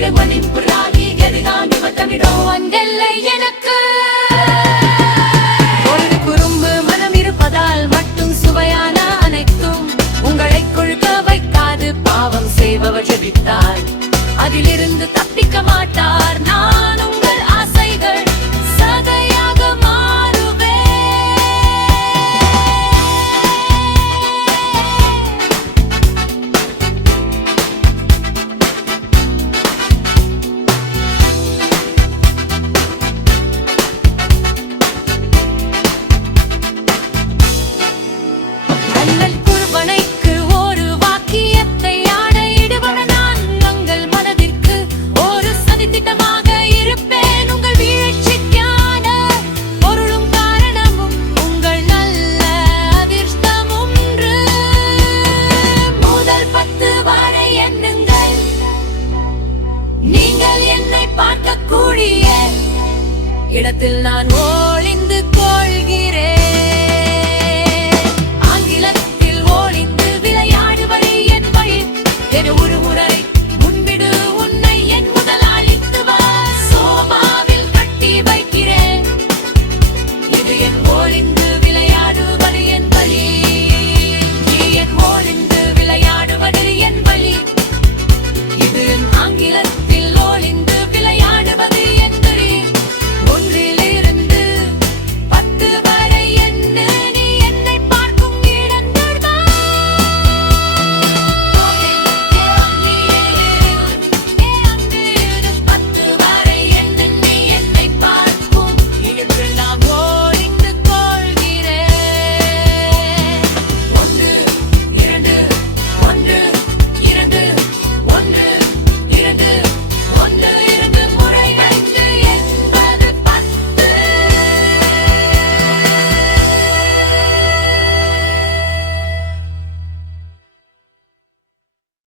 இறைவனின் புராணி எரிதான் இவத்தனிடம் வந்தெல்லை எனக்கு ஒரு குறும்பு மனம் இருப்பதால் மட்டும் சுவையான அனைத்தும் உங்களை கொழுக்க வைக்காது பாவம் செய்பவர் ஜெபித்தார் அதிலிருந்து தப்பிக்க மாட்டார் நான் உங்கள் ஆசைகள் சதையாக மாறுவேன் அல்லல் குர்பனைக்கு ஒரு வாக்கியத்தை ஆணையிடுபவர் நான் உங்கள் மனதிற்கு ஒரு சதித்திட்டமாக இருப்பேன் உங்கள் வீழ்ச்சிக்கான பொருளும் காரணமும் உங்கள் நல்ல அதிர்ஷ்டம் ஒன்று முதல் 10 வரை எண்ணுங்கள் நீங்கள் என்னை பார்க்கக்கூடிய இடத்தில் நான்